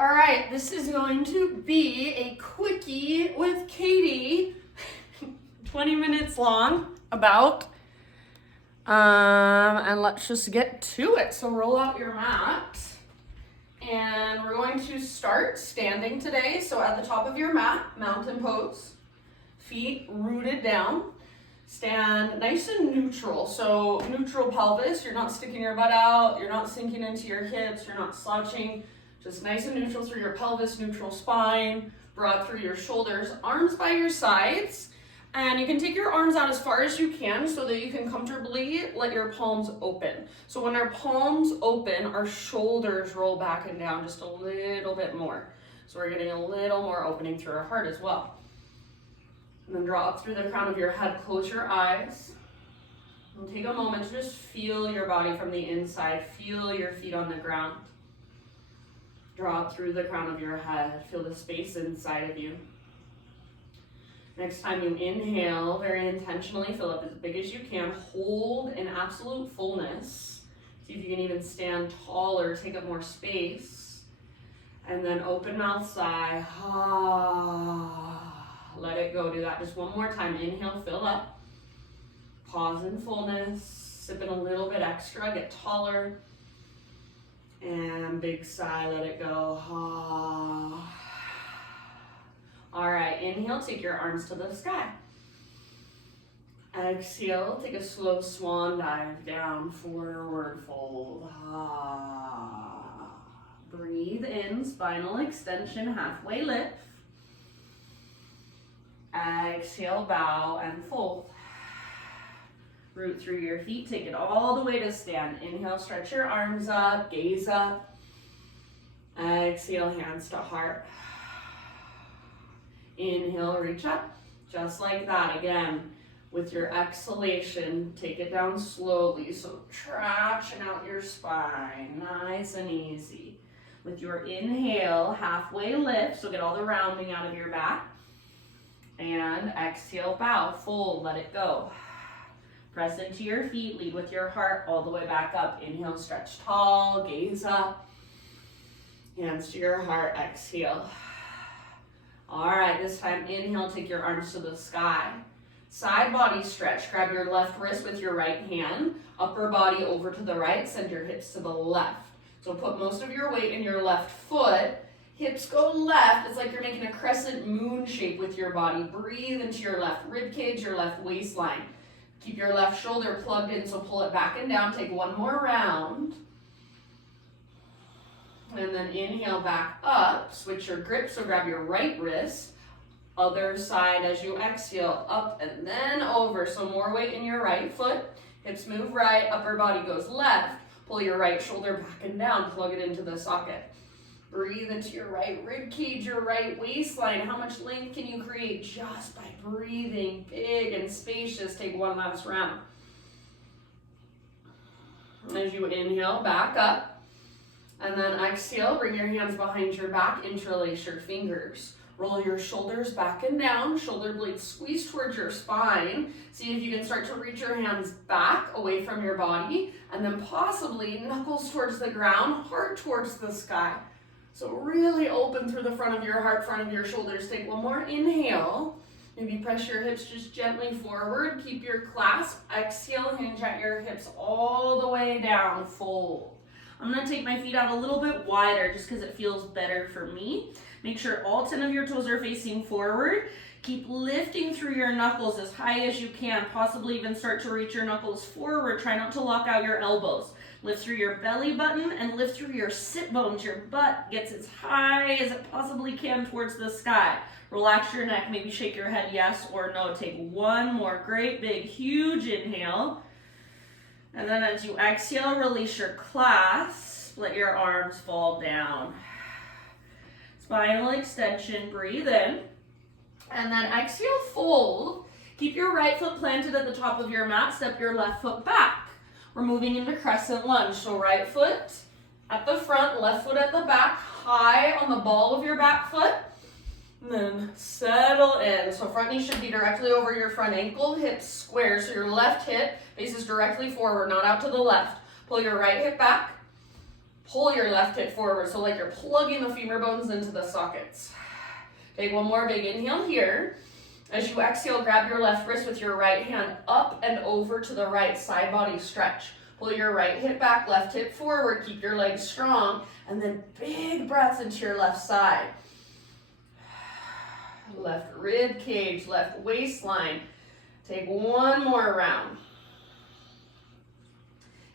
All right, this is going to be a quickie with Katie, 20 minutes long, about. And let's just get to it. So roll out your mat. And we're going to start standing today. So at the top of your mat, mountain pose, feet rooted down. Stand nice and neutral. So neutral pelvis, you're not sticking your butt out, you're not sinking into your hips, you're not slouching. Just nice and neutral through your pelvis, neutral spine, broad through your shoulders, arms by your sides. And you can take your arms out as far as you can so that you can comfortably let your palms open. So when our palms open, our shoulders roll back and down just a little bit more. So we're getting a little more opening through our heart as well. And then draw up through the crown of your head, close your eyes. And take a moment to just feel your body from the inside. Feel your feet on the ground. Draw up through the crown of your head. Feel the space inside of you. Next time you inhale, very intentionally, fill up as big as you can. Hold in absolute fullness. See if you can even stand taller, take up more space. And then open mouth sigh. Let it go. Do that just one more time. Inhale, fill up. Pause in fullness. Sip in a little bit extra. Get taller. And big sigh. Let it go. All right. Inhale. Take your arms to the sky. Exhale. Take a slow swan dive down. Forward fold. Breathe in. Spinal extension. Halfway lift. Exhale, bow and fold. Root through your feet, take it all the way to stand. Inhale, stretch your arms up, gaze up. Exhale, hands to heart. Inhale, reach up, just like that. Again, with your exhalation, take it down slowly. So traction out your spine, nice and easy. With your inhale, halfway lift, so get all the rounding out of your back. And exhale, bow, fold, let it go. Press into your feet, lead with your heart all the way back up. Inhale, stretch tall, gaze up. Hands to your heart, exhale. All right, this time inhale, take your arms to the sky. Side body stretch, grab your left wrist with your right hand. Upper body over to the right, send your hips to the left. So put most of your weight in your left foot. Hips go left. It's like you're making a crescent moon shape with your body. Breathe into your left rib cage, your left waistline. Keep your left shoulder plugged in, so pull it back and down. Take one more round. And then inhale back up. Switch your grip, so grab your right wrist. Other side as you exhale, up and then over. So more weight in your right foot. Hips move right, upper body goes left. Pull your right shoulder back and down. Plug it into the socket. Breathe into your right rib cage, your right waistline. How much length can you create just by breathing big and spacious? Take one last round. As you inhale, back up. And then exhale, bring your hands behind your back, interlace your fingers. Roll your shoulders back and down, shoulder blades squeeze towards your spine. See if you can start to reach your hands back away from your body, and then possibly knuckles towards the ground, heart towards the sky. So really open through the front of your heart, front of your shoulders. Take one more inhale. Maybe press your hips just gently forward. Keep your clasp. Exhale, hinge at your hips all the way down. Fold. I'm going to take my feet out a little bit wider just because it feels better for me. Make sure all 10 of your toes are facing forward. Keep lifting through your knuckles as high as you can. Possibly even start to reach your knuckles forward. Try not to lock out your elbows. Lift through your belly button and lift through your sit bones. Your butt gets as high as it possibly can towards the sky. Relax your neck. Maybe shake your head yes or no. Take one more great big huge inhale. And then as you exhale, release your clasp. Let your arms fall down. Spinal extension. Breathe in. And then exhale, fold. Keep your right foot planted at the top of your mat. Step your left foot back. We're moving into Crescent Lunge. So right foot at the front, left foot at the back, high on the ball of your back foot. And then settle in. So front knee should be directly over your front ankle, hips square. So your left hip faces directly forward, not out to the left. Pull your right hip back. Pull your left hip forward, so like you're plugging the femur bones into the sockets. Take one more big inhale here. As you exhale, grab your left wrist with your right hand up and over to the right, side body stretch. Pull your right hip back, left hip forward, keep your legs strong, and then big breaths into your left side. Left rib cage, left waistline. Take one more round.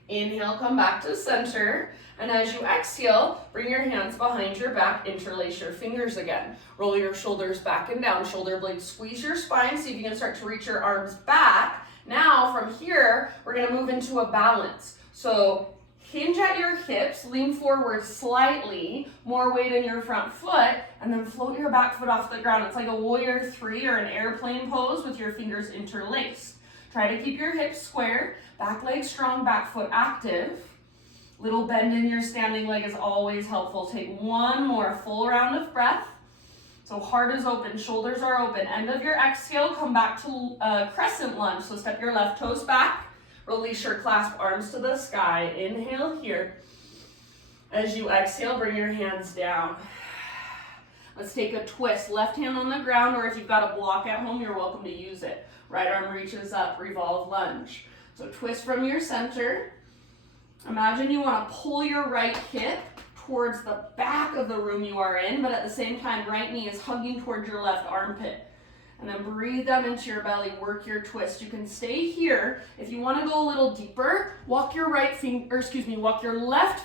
Inhale, come back to center. And as you exhale, bring your hands behind your back, interlace your fingers again. Roll your shoulders back and down, shoulder blades, squeeze your spine, see if you can start to reach your arms back. Now from here, we're gonna move into a balance. So hinge at your hips, lean forward slightly, more weight in your front foot, and then float your back foot off the ground. It's like a warrior 3 or an airplane pose with your fingers interlaced. Try to keep your hips square, back leg strong, back foot active. Little bend in your standing leg is always helpful. Take one more full round of breath. So heart is open, shoulders are open. End of your exhale, come back to Crescent Lunge. So step your left toes back, release your clasp arms to the sky. Inhale here. As you exhale, bring your hands down. Let's take a twist. Left hand on the ground, or if you've got a block at home, you're welcome to use it. Right arm reaches up, revolve lunge. So twist from your center. Imagine you want to pull your right hip towards the back of the room you are in, but at the same time, right knee is hugging towards your left armpit. And then breathe down into your belly, work your twist. You can stay here. If you want to go a little deeper, walk your left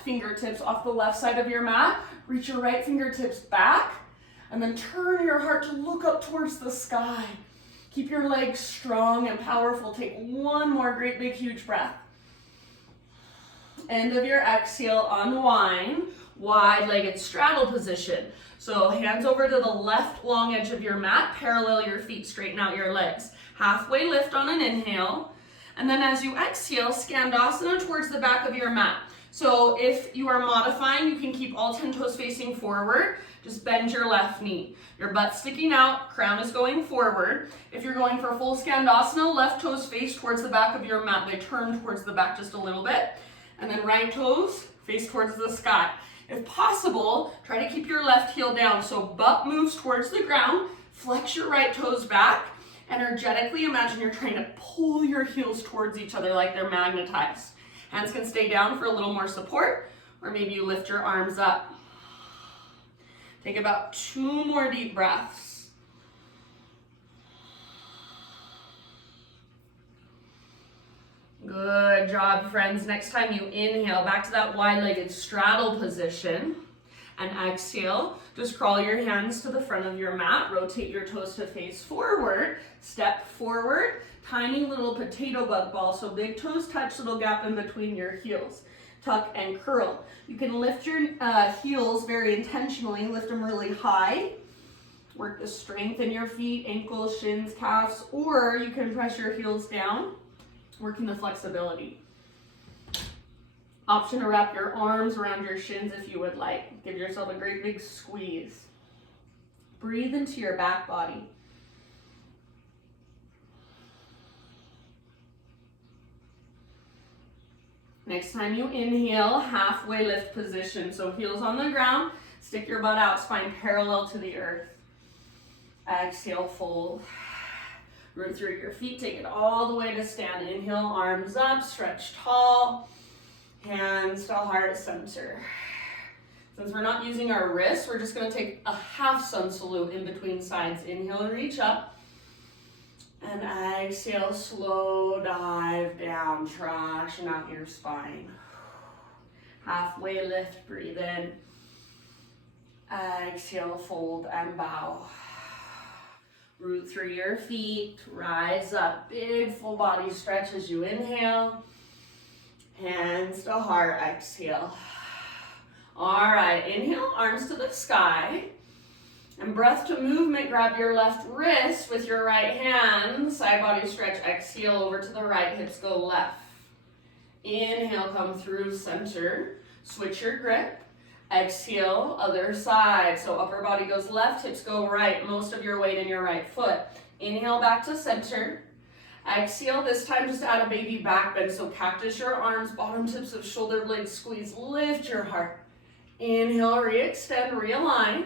fingertips off the left side of your mat, reach your right fingertips back, and then turn your heart to look up towards the sky. Keep your legs strong and powerful. Take one more great big huge breath. End of your exhale, unwind, wide-legged straddle position. So hands over to the left long edge of your mat, parallel your feet, straighten out your legs. Halfway lift on an inhale, and then as you exhale, Skandasana towards the back of your mat. So if you are modifying, you can keep all 10 toes facing forward, just bend your left knee. Your butt sticking out, crown is going forward. If you're going for full Skandasana, left toes face towards the back of your mat. They turn towards the back just a little bit. And then right toes face towards the sky. If possible, try to keep your left heel down. So butt moves towards the ground, flex your right toes back. Energetically, imagine you're trying to pull your heels towards each other like they're magnetized. Hands can stay down for a little more support, or maybe you lift your arms up. Take about 2 more deep breaths. Good job, friends. Next time you inhale, back to that wide-legged straddle position. And exhale, just crawl your hands to the front of your mat, rotate your toes to face forward, step forward, tiny little potato bug ball, so big toes touch, little gap in between your heels. Tuck and curl. You can lift your heels very intentionally, lift them really high. Work the strength in your feet, ankles, shins, calves, or you can press your heels down, working the flexibility. Option to wrap your arms around your shins if you would like. Give yourself a great big squeeze. Breathe into your back body. Next time you inhale, halfway lift position. So heels on the ground, stick your butt out, spine parallel to the earth. Exhale, fold. Root through your feet, take it all the way to stand. Inhale, arms up, stretch tall. Hands to heart center. Since we're not using our wrists, we're just going to take a half sun salute in between sides. Inhale, reach up. And exhale, slow dive down, traction out your spine. Halfway lift, breathe in. Exhale, fold and bow. Root through your feet, rise up. Big full body stretch as you inhale. Hands to heart, exhale. All right, inhale, arms to the sky. And breath to movement, grab your left wrist with your right hand. Side body stretch, exhale over to the right, hips go left. Inhale, come through center. Switch your grip. Exhale, other side. So upper body goes left, hips go right. Most of your weight in your right foot. Inhale, back to center. Exhale, this time just add a baby back bend. So cactus your arms, bottom tips of shoulder blades squeeze, lift your heart. Inhale, re-extend, realign.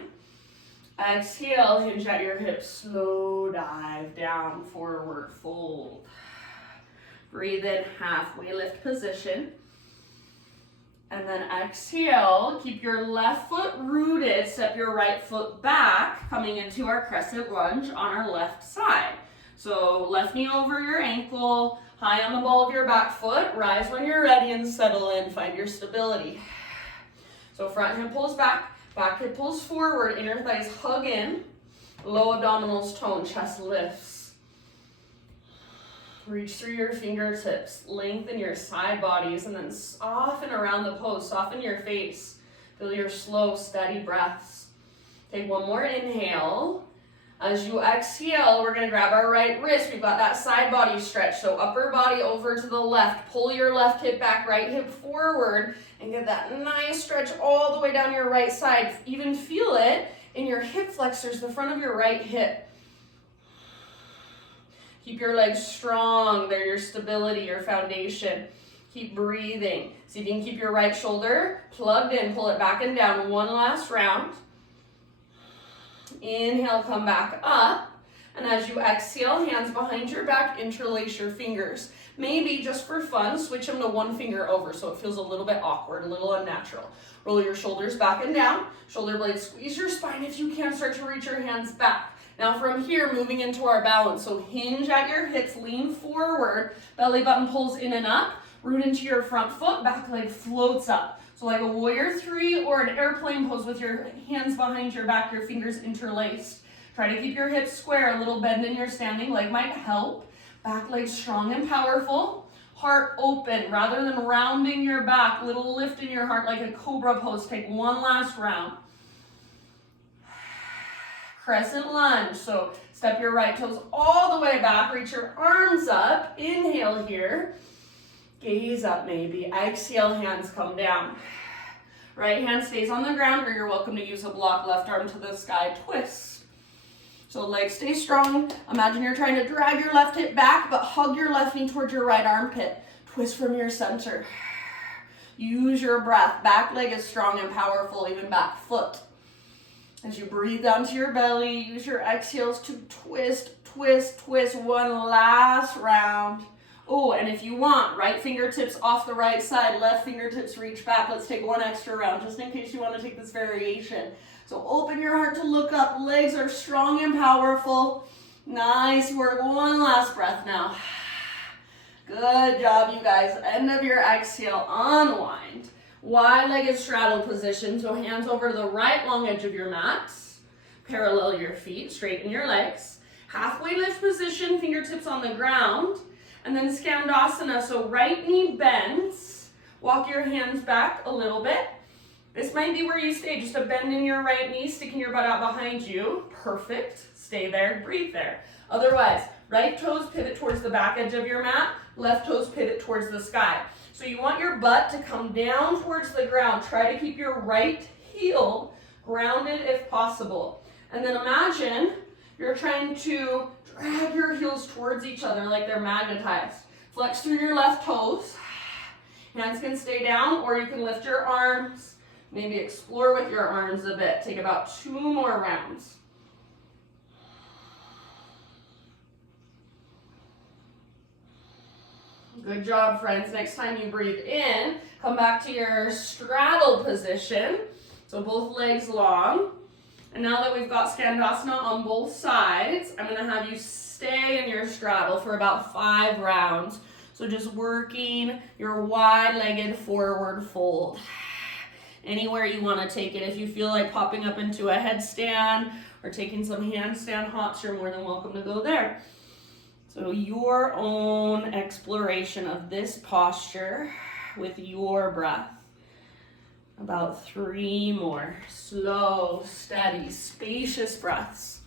Exhale, hinge at your hips, slow dive down, forward fold. Breathe in, halfway lift position. And then exhale, keep your left foot rooted, step your right foot back, coming into our crescent lunge on our left side. So left knee over your ankle, high on the ball of your back foot, rise when you're ready and settle in, find your stability. So front hip pulls back hip pulls forward, inner thighs hug in, low abdominals tone, chest lifts. Reach through your fingertips, lengthen your side bodies, and then soften around the pose, soften your face. Feel your slow, steady breaths. Take one more inhale. As you exhale, we're gonna grab our right wrist. We've got that side body stretch, so upper body over to the left. Pull your left hip back, right hip forward, and get that nice stretch all the way down your right side. Even feel it in your hip flexors, the front of your right hip. Keep your legs strong. They're your stability, your foundation. Keep breathing. See if you can keep your right shoulder plugged in. Pull it back and down. One last round. Inhale, come back up. And as you exhale, hands behind your back, interlace your fingers. Maybe just for fun, switch them to one finger over so it feels a little bit awkward, a little unnatural. Roll your shoulders back and down. Shoulder blades, squeeze your spine. If you can, start to reach your hands back. Now from here, moving into our balance. So hinge at your hips, lean forward, belly button pulls in and up, root into your front foot, back leg floats up. So like a warrior three or an airplane pose with your hands behind your back, your fingers interlaced. Try to keep your hips square, a little bend in your standing leg might help. Back leg strong and powerful. Heart open, rather than rounding your back, little lift in your heart like a cobra pose. Take one last round. Crescent lunge, so step your right toes all the way back, reach your arms up, inhale here, gaze up maybe, exhale, hands come down. Right hand stays on the ground, or you're welcome to use a block, left arm to the sky, twist. So legs stay strong, imagine you're trying to drag your left hip back, but hug your left knee towards your right armpit, twist from your center. Use your breath, back leg is strong and powerful, even back foot. As you breathe down to your belly, use your exhales to twist, twist, twist. One last round. Oh, and if you want, right fingertips off the right side, left fingertips reach back. Let's take one extra round, just in case you want to take this variation. So open your heart to look up. Legs are strong and powerful. Nice work. One last breath now. Good job, you guys. End of your exhale, unwind. Wide-legged straddle position, so hands over to the right long edge of your mat. Parallel your feet, straighten your legs. Halfway lift position, fingertips on the ground. And then Skandasana, so right knee bends. Walk your hands back a little bit. This might be where you stay, just a bend in your right knee, sticking your butt out behind you. Perfect. Stay there, breathe there. Otherwise, right toes pivot towards the back edge of your mat, left toes pivot towards the sky. So you want your butt to come down towards the ground. Try to keep your right heel grounded if possible. And then imagine you're trying to drag your heels towards each other like they're magnetized. Flex through your left toes. Hands can stay down, or you can lift your arms. Maybe explore with your arms a bit. Take about 2 more rounds. Good job, friends. Next time you breathe in, come back to your straddle position. So both legs long. And now that we've got Skandasana on both sides, I'm going to have you stay in your straddle for about 5 rounds. So just working your wide-legged forward fold. Anywhere you want to take it. If you feel like popping up into a headstand or taking some handstand hops, you're more than welcome to go there. So your own exploration of this posture with your breath. About 3 more. Slow, steady, spacious breaths.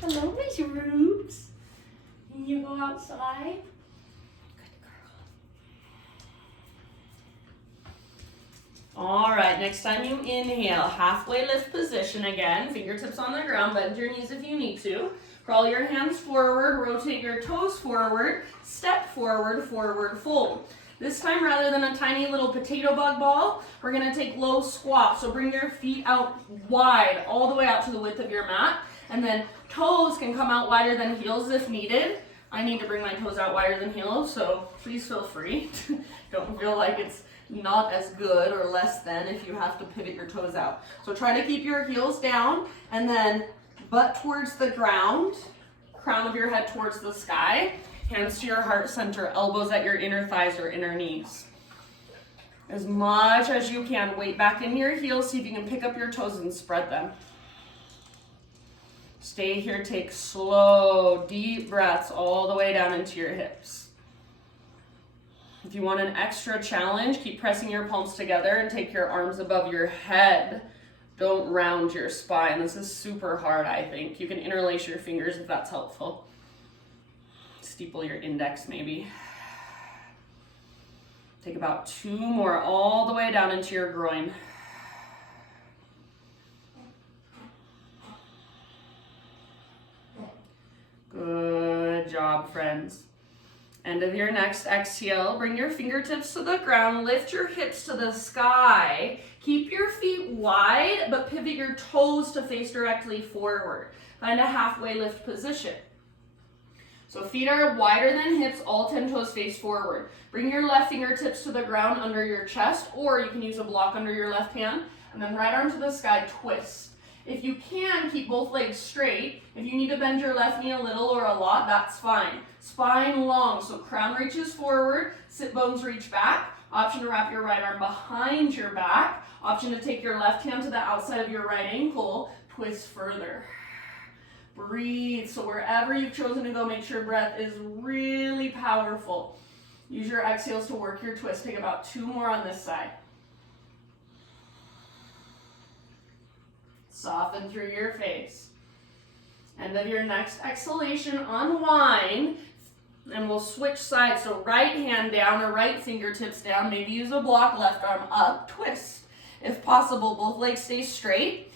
Hello, mushrooms. Can you go outside? All right, next time you inhale, halfway lift position again, fingertips on the ground, bend your knees if you need to. Crawl your hands forward, rotate your toes forward, step forward, forward fold. This time, rather than a tiny little potato bug ball, we're gonna take low squat. So bring your feet out wide, all the way out to the width of your mat, and then toes can come out wider than heels if needed. I need to bring my toes out wider than heels, so please feel free. Don't feel like it's not as good or less than if you have to pivot your toes out. So try to keep your heels down, and then butt towards the ground, crown of your head towards the sky, hands to your heart center, elbows at your inner thighs or inner knees. As much as you can, weight back in your heels, see if you can pick up your toes and spread them. Stay here, take slow, deep breaths all the way down into your hips. If you want an extra challenge, keep pressing your palms together and take your arms above your head. Don't round your spine. This is super hard, I think. You can interlace your fingers if that's helpful. Steeple your index maybe. Take about 2 more all the way down into your groin. Good job, friends. End of your next exhale, bring your fingertips to the ground, lift your hips to the sky. Keep your feet wide, but pivot your toes to face directly forward. Find a halfway lift position. So feet are wider than hips, all 10 toes face forward. Bring your left fingertips to the ground under your chest, or you can use a block under your left hand, and then right arm to the sky, twist. If you can, keep both legs straight. If you need to bend your left knee a little or a lot, that's fine. Spine long, so crown reaches forward, sit bones reach back. Option to wrap your right arm behind your back. Option to take your left hand to the outside of your right ankle, twist further. Breathe, so wherever you've chosen to go, make sure breath is really powerful. Use your exhales to work your twist. Take about 2 more on this side. Soften through your face. End of your next exhalation, unwind, and we'll switch sides. So right hand down or right fingertips down, maybe use a block, left arm up, twist. If possible, both legs stay straight.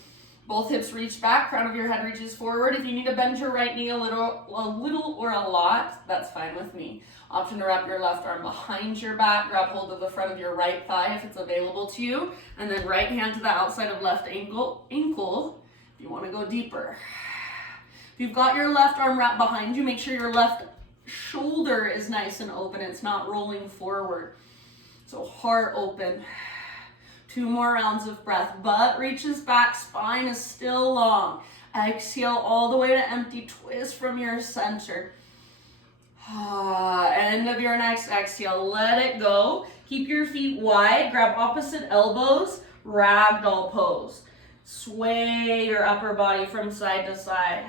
Both hips reach back, crown of your head reaches forward. If you need to bend your right knee a little or a lot, that's fine with me. Option to wrap your left arm behind your back, grab hold of the front of your right thigh if it's available to you, and then right hand to the outside of left ankle if you want to go deeper. If you've got your left arm wrapped behind you, make sure your left shoulder is nice and open. It's not rolling forward. So heart open. 2 more rounds of breath. Butt reaches back, spine is still long. Exhale all the way to empty, twist from your center. End of your next exhale, let it go. Keep your feet wide, grab opposite elbows, Ragdoll Pose. Sway your upper body from side to side.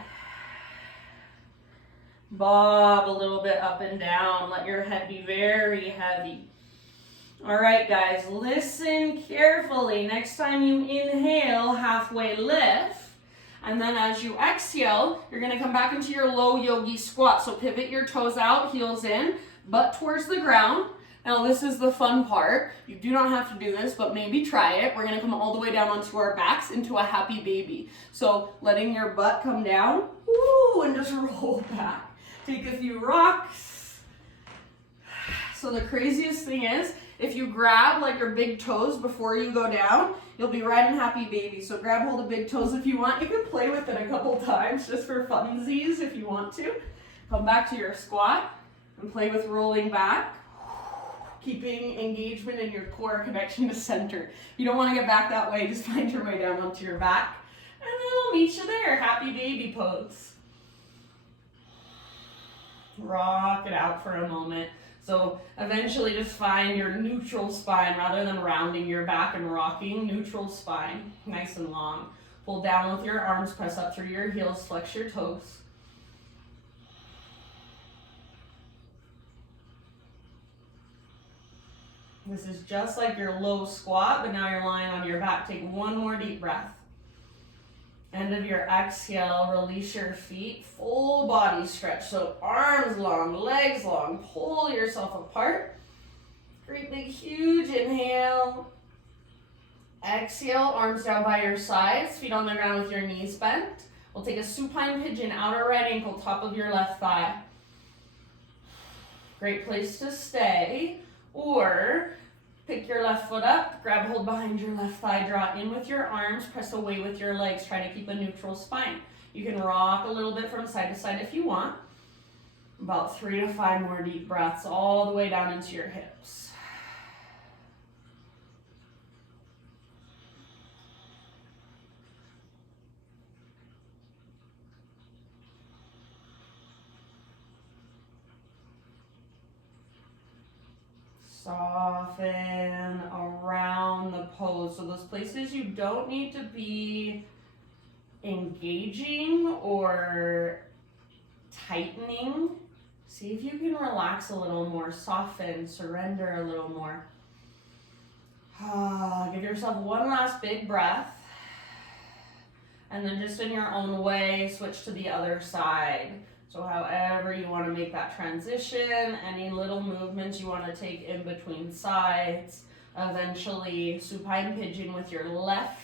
Bob a little bit up and down, let your head be very heavy. All right, guys, listen carefully. Next time you inhale, halfway lift. And then as you exhale, you're going to come back into your low yogi squat. So pivot your toes out, heels in, butt towards the ground. Now this is the fun part. You do not have to do this, but maybe try it. We're going to come all the way down onto our backs into a happy baby. So letting your butt come down, and just roll back. Take a few rocks. So the craziest thing is, if you grab like your big toes before you go down, you'll be right in happy baby. So grab hold of big toes if you want. You can play with it a couple times just for funsies if you want to. Come back to your squat and play with rolling back. Keeping engagement in your core, connection to center. If you don't want to get back that way, just find your way down onto your back. And then we'll meet you there. Happy baby pose. Rock it out for a moment. So eventually just find your neutral spine rather than rounding your back and rocking. Neutral spine, nice and long. Pull down with your arms, press up through your heels, flex your toes. This is just like your low squat, but now you're lying on your back. Take 1 more deep breath. End of your exhale, release your feet, full body stretch. So arms long, legs long, pull yourself apart. Great big huge inhale. Exhale, arms down by your sides, feet on the ground with your knees bent. We'll take a supine pigeon, outer right ankle, top of your left thigh. Great place to stay. Or pick your left foot up, grab hold behind your left thigh, draw in with your arms, press away with your legs, try to keep a neutral spine. You can rock a little bit from side to side if you want. About 3 to 5 more deep breaths all the way down into your hips. Soften around the pose. So those places you don't need to be engaging or tightening. See if you can relax a little more, soften, surrender a little more. Give yourself one last big breath. And then just in your own way, switch to the other side. So however you want to make that transition, any little movements you want to take in between sides. Eventually, supine pigeon with your left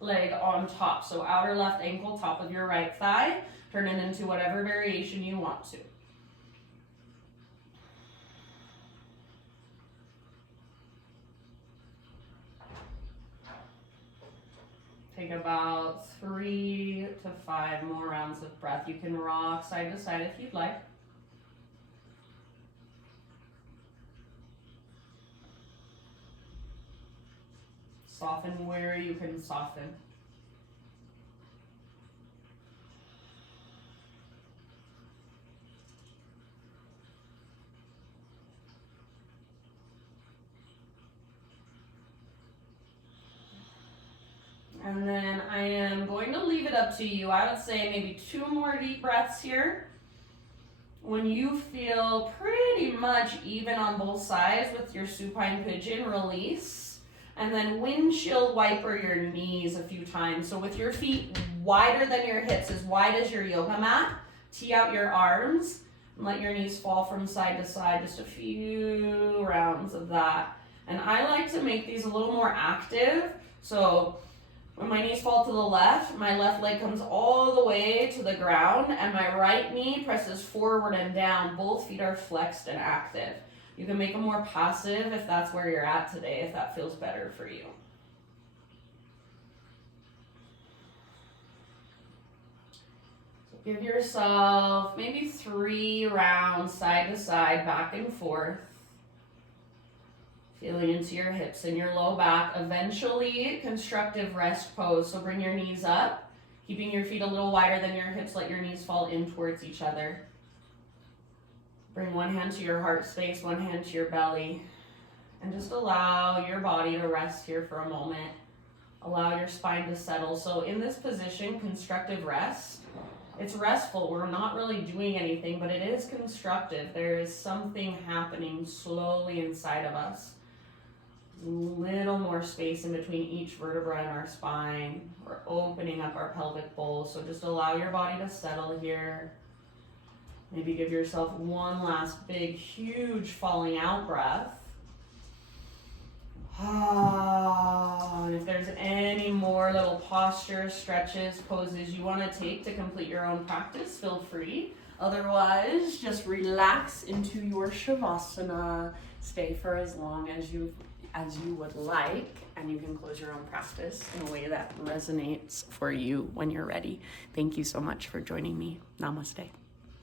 leg on top. So outer left ankle, top of your right thigh. Turn it into whatever variation you want to. Take about 3 to 5 more rounds of breath. You can rock side to side if you'd like. Soften where you can soften. And then I am going to leave it up to you. I would say maybe 2 more deep breaths here. When you feel pretty much even on both sides with your supine pigeon, release. And then windshield wiper your knees a few times. So with your feet wider than your hips, as wide as your yoga mat, tee out your arms and let your knees fall from side to side. Just a few rounds of that. And I like to make these a little more active. So when my knees fall to the left, my left leg comes all the way to the ground and my right knee presses forward and down. Both feet are flexed and active. You can make them more passive if that's where you're at today, if that feels better for you. So give yourself maybe 3 rounds side to side, back and forth. Feeling into your hips and your low back. Eventually, constructive rest pose. So bring your knees up, keeping your feet a little wider than your hips. Let your knees fall in towards each other. Bring one hand to your heart space, one hand to your belly. And just allow your body to rest here for a moment. Allow your spine to settle. So in this position, constructive rest, it's restful. We're not really doing anything, but it is constructive. There is something happening slowly inside of us. Little more space in between each vertebra in our spine. We're opening up our pelvic bowl. So just allow your body to settle here. Maybe give yourself one last big, huge falling out breath. And if there's any more little postures, stretches, poses you want to take to complete your own practice, feel free. Otherwise, just relax into your Shavasana. Stay for as long as you would like, and you can close your own practice in a way that resonates for you when you're ready. Thank you so much for joining me. Namaste.